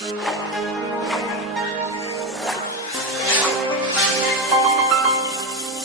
Música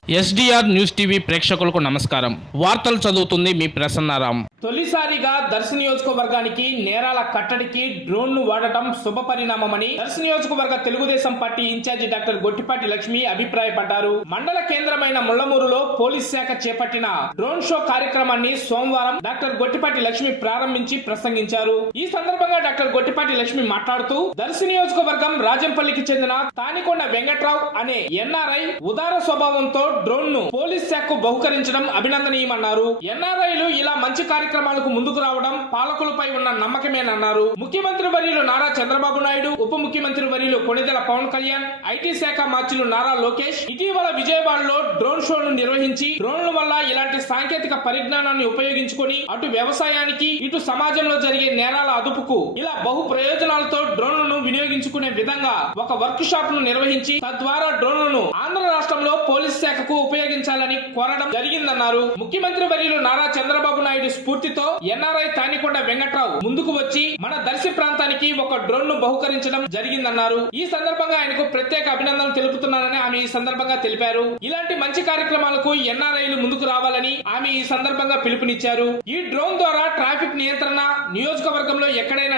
SDR news TV ప్రేక్షకులకు నమస్కారం. వార్తలు చదువుతుంది మీ ప్రసన్నారాం. తొలిసారిగా దర్శ నియోజకవర్గానికి నేరాల కట్టడికి డ్రోన్ను వాడటం శుభ పరిణామమని దర్శ నియోజకవర్గ Telugu Desam party incharge doctor Gottipati Lakshmi అభిప్రాయపడ్డారు. మండల కేంద్రమైన ముళ్ళమూరులో పోలీస్ శాఖ చేపట్టిన డ్రోన్ షో కార్యక్రమాన్ని సోమవారం డాక్టర్ గొట్టిపాటి లక్ష్మి ప్రారంభించి ప్రసంగించారు. ఈ సందర్భంగా డాక్టర్ గొట్టిపాటి లక్ష్మి మాట్లాడుతూ దర్శ నియోజకవర్గం రాజంపల్లికి చెందిన తానికొండ వెంకట్రావు అనే ఎన్ఆర్ఐ ఉదార స్వభావంతో డ్రోన్ను పోలీస్ శాఖకు బహుకరించడం అభినందనీయమన్నారు. ఎన్ఆర్ఐలు ఇలా మంచి కార్యక్రమాలకు ముందుకు రావడం పాలకులపై ఉన్న నమ్మకమేనన్నారు. ముఖ్యమంత్రి వర్యులు నారా చంద్రబాబు నాయుడు ఉప ముఖ్యమంత్రి వర్యులు కొణిదెల పవన్ కళ్యాణ్ ఐటీ శాఖ మార్చులు నారా లోకేష్ ఇటీవల విజయవాడలో డ్రోన్ షోను నిర్వహించి డ్రోన్ల వల్ల ఇలాంటి సాంకేతిక పరిజ్ఞానాన్ని ఉపయోగించుకొని అటు వ్యవసాయానికి ఇటు సమాజంలో జరిగే నేరాల అదుపుకు ఇలా బహు ప్రయోజనాలతో డ్రోన్లను వినియోగించుకునే విధంగా ఒక వర్క్ షాప్ను నిర్వహించి తద్వారా డ్రోన్లను ఆంధ్ర రాష్ట్రంలో పోలీస్ శాఖకు ఉపయోగించాలని కోరడం జరిగిందన్నారు. ముఖ్యమంత్రి వర్యులు నారా చంద్రబాబు నాయుడు స్ఫూర్తితో ఎన్ఆర్ఐ తానికొండ వెంకట్రావు ముందుకు వచ్చి మన దర్శి ప్రాంతానికి ఒక డ్రోన్ను బహుకరించడం జరిగిందన్నారు. ఈ సందర్భంగా ఆయనకు ప్రత్యేక అభినందనలు తెలుపుతున్నానని ఆమె ఈ సందర్భంగా తెలిపారు. ఇలాంటి మంచి కార్యక్రమాలకు ఎన్ఆర్ఐలు ముందుకు రావాలని ఆమె ఈ సందర్భంగా పిలుపునిచ్చారు. ఈ డ్రోన్ ద్వారా ట్రాఫిక్ నియంత్రణ నియోజకవర్గంలో ఎక్కడైనా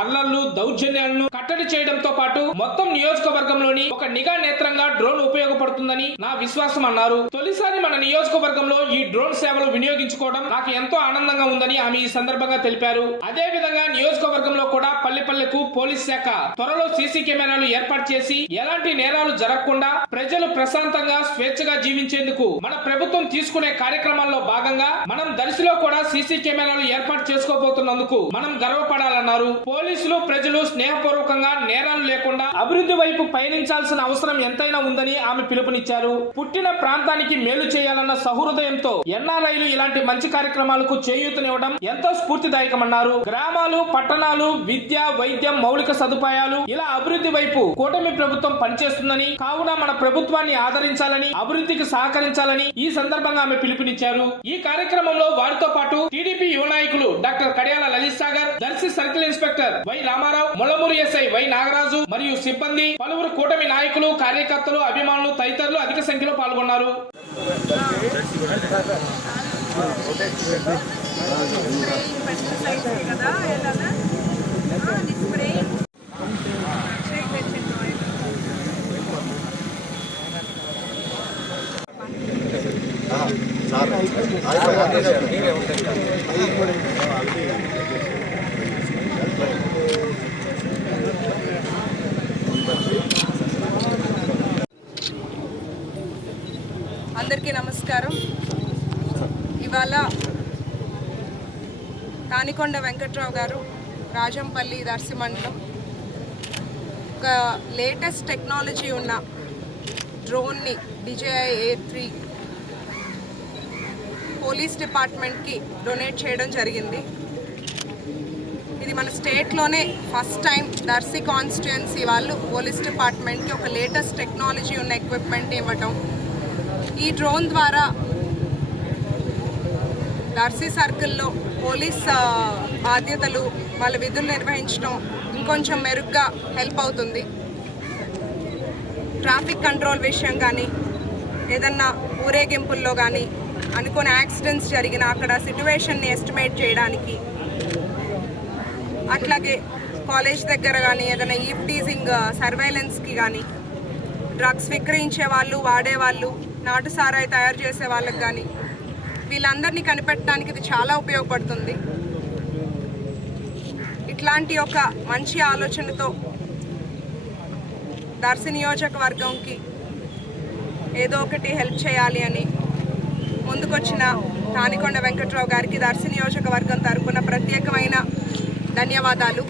అల్లర్లు దౌర్జన్యాలను కట్టడి చేయడంతో పాటు మొత్తం నియోజకవర్గంలోని ఒక నిఘా నేత్రంగా డ్రోన్ ఉపయోగపడుతుందని నా విశ్వాసం అన్నారు. తొలిసారి మన నియోజకవర్గంలో ఈ డ్రోన్ సేవలు వినియోగించుకోవడం నాకు ఎంతో ఆనందంగా ఉందని ఆమె ఈ సందర్భంగా తెలిపారు. అదే విధంగా నియోజకవర్గంలో కూడా పల్లె పల్లెకు పోలీస్ శాఖ త్వరలో సీసీ కెమెరాలు ఏర్పాటు చేసి ఎలాంటి నేరాలు జరగకుండా ప్రజలు ప్రశాంతంగా స్వేచ్ఛగా జీవించేందుకు మన ప్రభుత్వం తీసుకునే కార్యక్రమాల్లో భాగంగా మనం దర్శిలో కూడా సీసీ కెమెరాలు ఏర్పాటు చేసుకోబోతున్నందుకు మనం గర్వపడాలన్నారు. పోలీసులు ప్రజలు స్నేహపూర్వకంగా నేరాలు లేకుండా అభివృద్ధి వైపు పయనించాల్సిన అవసరం ఎంతైనా ఉందని ఆమె పిలుపునిచ్చారు. పుట్టిన ప్రాంతానికి మేలు చేయాలన్న సహృదయంతో ఎన్ఆర్ఐలు ఇలాంటి మంచి కార్యక్రమాలకు చేయూతనివ్వడం ఎంతో స్ఫూర్తిదాయకమన్నారు. గ్రామాలు పట్టణాలు విద్య వైద్యం మౌలిక సదుపాయాలు ఇలా అభివృద్ధి వైపు కూటమి ప్రభుత్వం పనిచేస్తుందని కావున మన ప్రభుత్వాన్ని ఆదరించాలని అభివృద్ధికి సహకరించాలని ఈ సందర్భంగా ఆమె పిలుపునిచ్చారు. ఈ కార్యక్రమంలో వారితో పాటు టీడీపీ యువ నాయకులు doctor Kadiyala Lalith Sagar Darsi circle inspector Y Ramarao Molamuru SI Y Nagaraju మరియు సిబ్బంది పలువురు కూటమి నాయకులు కార్యకర్తలు అభిమానులు తదితరులు అధిక సంఖ్యలో పాల్గొన్నారు. పెస్టిసైడ్స్ మణికొండ వెంకట్రావు గారు రాజంపల్లి దర్శి మండలం. ఒక లేటెస్ట్ టెక్నాలజీ ఉన్న డ్రోన్ని డిజేఐ ఏ త్రీ పోలీస్ డిపార్ట్మెంట్కి డొనేట్ చేయడం జరిగింది. ఇది మన స్టేట్లోనే ఫస్ట్ టైం దర్శి కాన్స్టిట్యుయెన్సీ వాళ్ళు పోలీస్ డిపార్ట్మెంట్కి ఒక లేటెస్ట్ టెక్నాలజీ ఉన్న ఎక్విప్మెంట్ ఇవ్వటం. ఈ డ్రోన్ ద్వారా దర్శి సర్కిల్లో పోలీస్ బాధ్యతలు వాళ్ళ విధులు నిర్వహించడం ఇంకొంచెం మెరుగ్గా హెల్ప్ అవుతుంది. ట్రాఫిక్ కంట్రోల్ విషయం కానీ ఏదన్నా ఊరేగింపుల్లో కానీ అనుకోని యాక్సిడెంట్స్ జరిగిన అక్కడ సిట్యువేషన్ని ఎస్టిమేట్ చేయడానికి అట్లాగే కాలేజ్ దగ్గర కానీ ఏదైనా ఈవ్ టీజింగ్ సర్వైలెన్స్కి కానీ డ్రగ్స్ విక్రయించే వాళ్ళు వాడేవాళ్ళు నాటు సారాయి తయారు చేసే వాళ్ళకి కానీ వీళ్ళందరినీ కనిపెట్టడానికి ఇది చాలా ఉపయోగపడుతుంది. ఇట్లాంటి ఒక మంచి ఆలోచనతో దర్శి నియోజకవర్గంకి ఏదో ఒకటి హెల్ప్ చేయాలి అని ముందుకొచ్చిన తానికొండ వెంకట్రావు గారికి దర్శి నియోజకవర్గం తరపున ప్రత్యేకమైన ధన్యవాదాలు.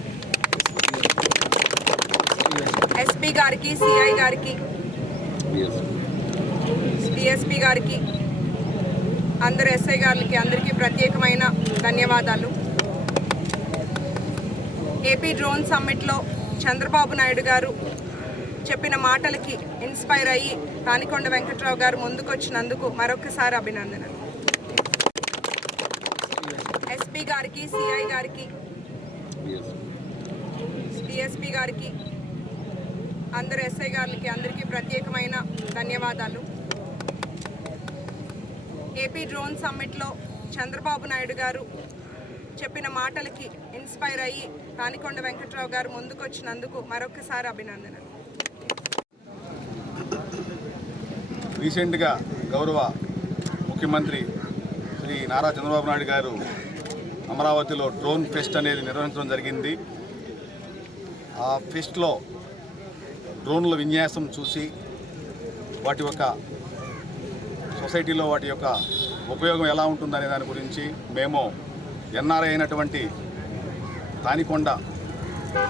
ఎస్పీ గారికి సిఐ గారికి డిఎస్పీ గారికి అందరు ఎస్ఐ గారికి అందరికీ ప్రత్యేకమైన ధన్యవాదాలు. ఏపీ డ్రోన్ సమ్మిట్లో చంద్రబాబు నాయుడు గారు చెప్పిన మాటలకి ఇన్స్పైర్ అయ్యి తానికొండ వెంకట్రావు గారు ముందుకొచ్చినందుకు మరొకసారి అభినందనలు. ఎస్పీ గారికి సిఐ గారికి డిఎస్పీ గారికి అందరు ఎస్ఐ గారికి అందరికీ ప్రత్యేకమైన ధన్యవాదాలు. ఏపీ డ్రోన్ సమ్మిట్లో చంద్రబాబు నాయుడు గారు చెప్పిన మాటలకి ఇన్స్పైర్ అయ్యి తానికొండ వెంకట్రావు గారు ముందుకొచ్చినందుకు మరొకసారి అభినందనలు. రీసెంట్గా గౌరవ ముఖ్యమంత్రి శ్రీ నారా చంద్రబాబు నాయుడు గారు అమరావతిలో డ్రోన్ ఫెస్ట్ అనేది నిర్వహించడం జరిగింది. ఆ ఫెస్ట్లో డ్రోన్ల విన్యాసం చూసి వాటి యొక్క సొసైటీలో వాటి యొక్క ఉపయోగం ఎలా ఉంటుందనే దాని గురించి మేము ఎన్ఆర్ఐ అయినటువంటి తానికొండ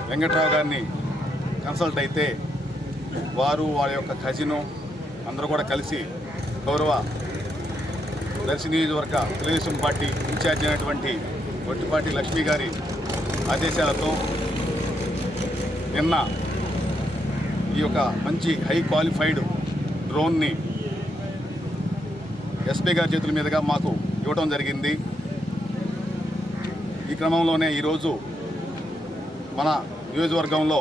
వెంకట్రావు గారిని కన్సల్ట్ అయితే వారు వారి యొక్క ఖజిను అందరూ కూడా కలిసి గౌరవ దర్శి నియోజకవర్గ తెలుగుదేశం పార్టీ ఇన్ఛార్జ్ అయినటువంటి ఒట్టిపాటి లక్ష్మి గారి ఆదేశాలతో నిన్న ఈ యొక్క మంచి హై క్వాలిఫైడ్ డ్రోన్ని ఎస్పీ గారి చేతుల మీదుగా మాకు ఇవ్వడం జరిగింది. ఈ క్రమంలోనే ఈరోజు మన నియోజకవర్గంలో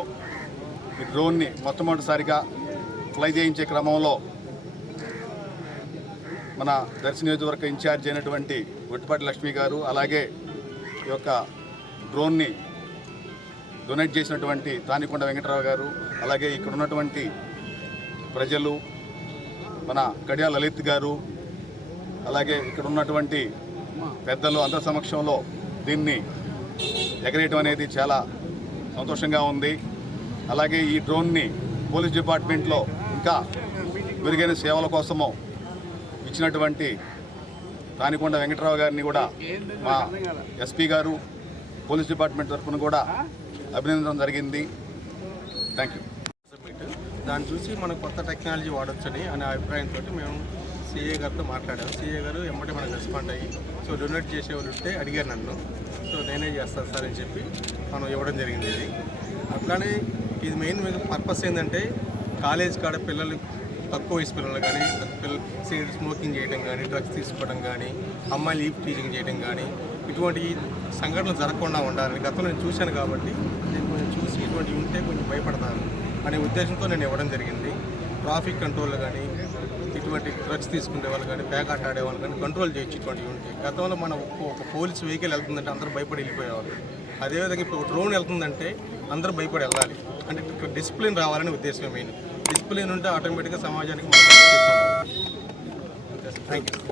ఈ డ్రోన్ని మొట్టమొదటిసారిగా ఫ్లై చేయించే క్రమంలో మన దర్శి నియోజకవర్గ ఇన్ఛార్జ్ అయినటువంటి ఒట్టిపాటి లక్ష్మి గారు అలాగే ఈ యొక్క డ్రోన్ని డొనేట్ చేసినటువంటి తానికొండ వెంకటరావు గారు అలాగే ఇక్కడ ఉన్నటువంటి ప్రజలు మన కడియా లలిత్ గారు అలాగే ఇక్కడ ఉన్నటువంటి పెద్దలు అందరి సమక్షంలో దీన్ని ఎగరేయటం అనేది చాలా సంతోషంగా ఉంది. అలాగే ఈ డ్రోన్ని పోలీస్ డిపార్ట్మెంట్లో ఇంకా మెరుగైన సేవల కోసము ఇచ్చినటువంటి రానికొండ వెంకటరావు గారిని కూడా మా ఎస్పీ గారు పోలీస్ డిపార్ట్మెంట్ తరఫున కూడా అభినందించడం జరిగింది. థ్యాంక్ యూ దాన్ని చూసి మనం కొత్త టెక్నాలజీ వాడొచ్చని అనే అభిప్రాయంతో మేము సిఏ గారితో మాట్లాడాను. సిఏ గారు ఎమ్మటే మనకు రెస్పాండ్ అయ్యి సో డొనేట్ చేసే వాళ్ళు ఉంటే అడిగారు నన్ను. సో నేనే చేస్తాను సార్ అని చెప్పి మనం ఇవ్వడం జరిగింది ఇది. అట్లానే ఇది మెయిన్ పర్పస్ ఏంటంటే కాలేజ్ కాడ పిల్లలు తక్కువ వయసు పిల్లలు కానీ పిల్లలు సిగరెట్ స్మోకింగ్ చేయడం కానీ డ్రగ్స్ తీసుకోవడం కానీ అమ్మాయిలు ఈప్ టీచింగ్ చేయడం కానీ ఇటువంటి సంఘటనలు జరగకుండా ఉండాలని గతంలో నేను చూశాను కాబట్టి నేను కొంచెం చూసి ఇటువంటివి ఉంటే కొంచెం భయపడతాను అనే ఉద్దేశంతో నేను ఇవ్వడం జరిగింది. ట్రాఫిక్ కంట్రోల్ కానీ ఇటువంటి డ్రగ్స్ తీసుకునే వాళ్ళు కానీ పేకాట ఆడే వాళ్ళు కానీ కంట్రోల్ చేయొచ్చు ఇటువంటివి ఉంటే గతంలో మన ఒక- పోలీస్ వెహికల్ వెళ్తుందంటే అందరూ భయపడి వెళ్ళిపోయేవాళ్ళు. అదేవిధంగా ఇప్పుడు డ్రోన్ వెళ్తుందంటే అందరూ భయపడి వెళ్ళాలి. అంటే ఇక్కడ డిసిప్లిన్ రావాలనే ఉద్దేశం మెయిన్. డిసిప్లిన్ ఉంటే ఆటోమేటిక్గా సమాజానికి మనం థ్యాంక్ యూ